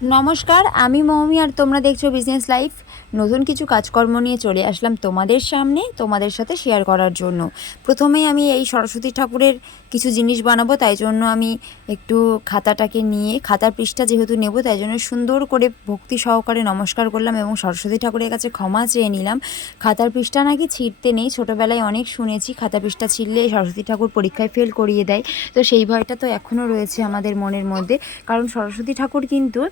নমস্কার, আমি মৌমি আর তোমরা দেখছো বিজনেস লাইফ। নতুন কিছু কাজকর্ম নিয়ে চলে আসলাম তোমাদের সামনে, তোমাদের সাথে শেয়ার করার জন্য। প্রথমেই আমি এই সরস্বতী ঠাকুরের কিছু জিনিস বানাবো, তাই জন্য আমি একটু খাতাটাকে নিয়ে খাতার পৃষ্ঠা যেহেতু নেব, তাই জন্য সুন্দর করে ভক্তি সহকারে নমস্কার করলাম এবং সরস্বতী ঠাকুরের কাছে ক্ষমা চেয়ে নিলাম। খাতার পৃষ্ঠা নাকি ছিঁড়তে নেই, ছোটোবেলায় অনেক শুনেছি খাতার পৃষ্ঠা ছিঁড়লে সরস্বতী ঠাকুর পরীক্ষায় ফেল করিয়ে দেয়। তো সেই ভয়টা তো এখনও রয়েছে আমাদের মনের মধ্যে, কারণ সরস্বতী ঠাকুর কিন্তু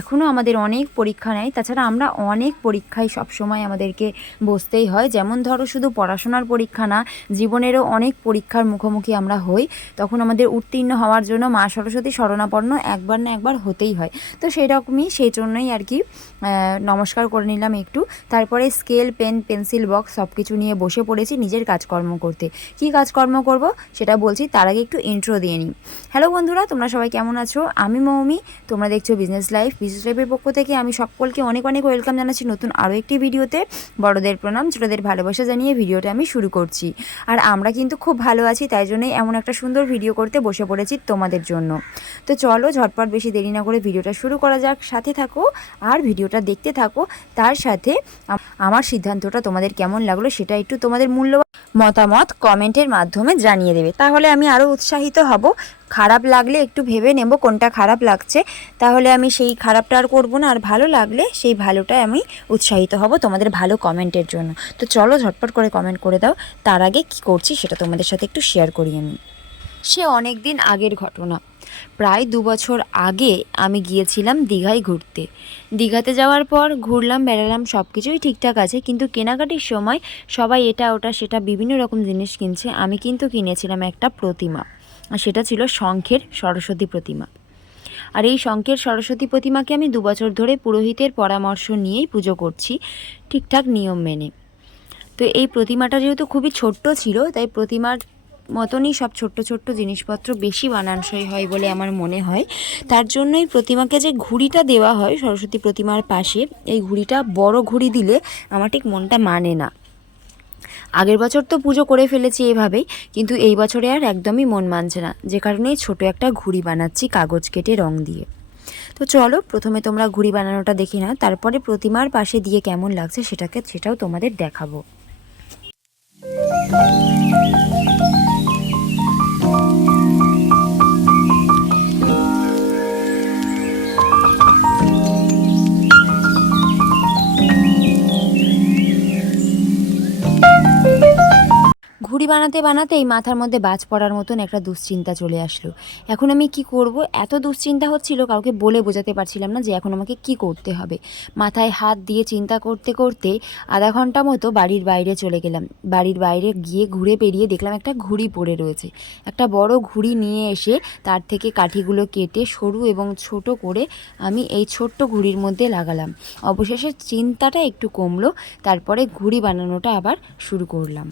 এখনও আমাদের অনেক পরীক্ষা নেয়। তাছাড়া আমরা অনেক পরীক্ষায় সবসময় আমাদেরকে বসতেই হয়, যেমন ধরো শুধু পড়াশোনার পরীক্ষা না, জীবনেরও অনেক পরীক্ষার মুখোমুখি আমরা হই। তখন আমাদের উত্তীর্ণ হওয়ার জন্য মা সরস্বতী শরণাপন্ন একবার না একবার হতেই হয়। তো সেই রকমই, সেই জন্যই আর কি নমস্কার করে নিলাম একটু। তারপরে স্কেল, পেন, পেন্সিল বক্স সব কিছু নিয়ে বসে পড়েছি নিজের কাজকর্ম করতে। কি কাজকর্ম করব সেটা বলছি, তার আগে একটু ইন্ট্রো দিয়ে নিই। হ্যালো বন্ধুরা, তোমরা সবাই কেমন আছো? আমি মৌমি, তোমরা দেখছো বিজনেস লাইফের পক্ষ থেকে আমি সকলকে অনেক অনেক ওয়েলকাম জানাচ্ছি নতুন আরও একটি ভিডিওতে। বড়দের প্রণাম, ছোটদের ভালোবাসা জানিয়ে ভিডিওটা আমি শুরু করছি। আর আমরা কিন্তু খুব ভালো আছি, তাই জন্যই এমন একটা সুন্দর ভিডিও করতে বসে পড়েছি তোমাদের জন্য। তো চলো ঝটপট বেশি দেরি না করে ভিডিওটা শুরু করা যাক। সাথে থাকো আর ভিডিওটা দেখতে থাকো। তার সাথে আমার সিদ্ধান্তটা তোমাদের কেমন লাগলো সেটা একটু তোমাদের মূল্যবান মতামত কমেন্টের মাধ্যমে জানিয়ে দেবে, তাহলে আমি আরও উৎসাহিত হব। খারাপ লাগলে একটু ভেবে নেব কোনটা খারাপ লাগছে, তাহলে আমি সেই খারাপটা আর করবো না, আর ভালো লাগলে সেই ভালোটায় আমি উৎসাহিত হব তোমাদের ভালো কমেন্টের জন্য। তো চলো ঝটপট করে কমেন্ট করে দাও। তার আগে কি করছি সেটা তোমাদের সাথে একটু শেয়ার করি আমি। সে অনেক দিন আগের ঘটনা, প্রায় 2 বছর আগে আমি গিয়েছিলাম দীঘায় ঘুরতে। দীঘাতে যাওয়ার পর ঘুরলাম, বেড়ালাম, সব কিছুই ঠিকঠাক আছে, কিন্তু কেনাকাটির সময় সবাই এটা ওটা সেটা বিভিন্ন রকম জিনিস কিনছে। আমি কিন্তু কিনেছিলাম একটা প্রতিমা, আর সেটা ছিল শঙ্খের সরস্বতী প্রতিমা। আর এই শঙ্খের সরস্বতী প্রতিমাকে আমি 2 বছর ধরে পুরোহিতের পরামর্শ নিয়েই পুজো করছি, ঠিকঠাক নিয়ম মেনে। তো এই প্রতিমাটা যেহেতু খুবই ছোট্ট ছিল, তাই প্রতিমার মতনই সব ছোট্ট ছোট্ট জিনিসপত্র বেশি মানানসই হয় বলে আমার মনে হয়। তার জন্যই প্রতিমাকে যে ঘুড়িটা দেওয়া হয় সরস্বতী প্রতিমার পাশে, এই ঘুড়িটা বড় ঘুড়ি দিলে আমার ঠিক মনটা মানে না। আগের বছর তো পুজো করে ফেলেছি এভাবেই, কিন্তু এই বছরে আর একদমই মন মানছে না, যে কারণেই ছোট একটা ঘুড়ি বানাচ্ছি কাগজ কেটে রং দিয়ে। তো চলো প্রথমে তোমরা ঘুড়ি বানানোটা দেখে নাও, তারপরে প্রতিমার পাশে দিয়ে কেমন লাগছে সেটাও তোমাদের দেখাবো। ঘুড়ি বানাতে বানাতেই মাথার মধ্যে বাজ পড়ার মতন একটা দুশ্চিন্তা চলে আসলো। এখন আমি কি করব, এত দুশ্চিন্তা হচ্ছিল, কাউকে বলে বোঝাতে পারছিলাম না যে এখন আমাকে কি করতে হবে। মাথায় হাত দিয়ে চিন্তা করতে করতে আধা ঘন্টা মতো বাড়ির বাইরে চলে গেলাম। বাড়ির বাইরে গিয়ে ঘুরে পেরিয়ে দেখলাম একটা ঘুড়ি পড়ে রয়েছে। একটা বড় ঘুড়ি নিয়ে এসে তার থেকে কাঠিগুলো কেটে সরু এবং ছোট করে আমি এই ছোট্ট ঘুড়ির মধ্যে লাগালাম। অবশেষে চিন্তাটা একটু কমলো, তারপরে ঘুড়ি বানানোটা আবার শুরু করলাম।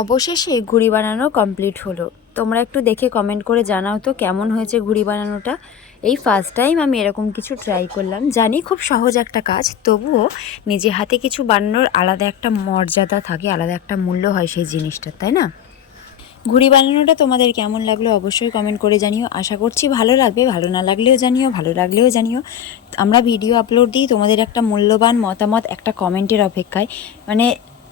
অবশেষে ঘুড়ি বানানো কমপ্লিট হলো। তোমরা একটু দেখে কমেন্ট করে জানাও তো কেমন হয়েছে ঘুড়ি বানানোটা। এই ফার্স্ট টাইম আমি এরকম কিছু ট্রাই করলাম। জানি খুব সহজ একটা কাজ, তবুও নিজে হাতে কিছু বানানোর আলাদা একটা মর্যাদা থাকে, আলাদা একটা মূল্য হয় সেই জিনিসটার, তাই না? ঘুড়ি বানানোটা তোমাদের কেমন লাগলো অবশ্যই কমেন্ট করে জানিও। আশা করছি ভালো লাগবে, ভালো না লাগলেও জানিও, ভালো লাগলেও জানিও। আমরা ভিডিও আপলোড দিই তোমাদের একটা মূল্যবান মতামত, একটা কমেন্টের অপেক্ষায়। মানে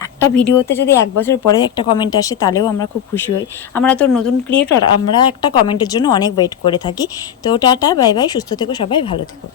একটা ভিডিওতে যদি 1 বছর পরে একটা কমেন্ট আসে তাহলেও আমরা খুব খুশি হই। আমরা তো নতুন ক্রিয়েটর, আমরা একটা কমেন্টের জন্য অনেক ওয়েট করে থাকি। তো টাটা, বাই বাই, সুস্থ থেকো সবাই, ভালো থেকো।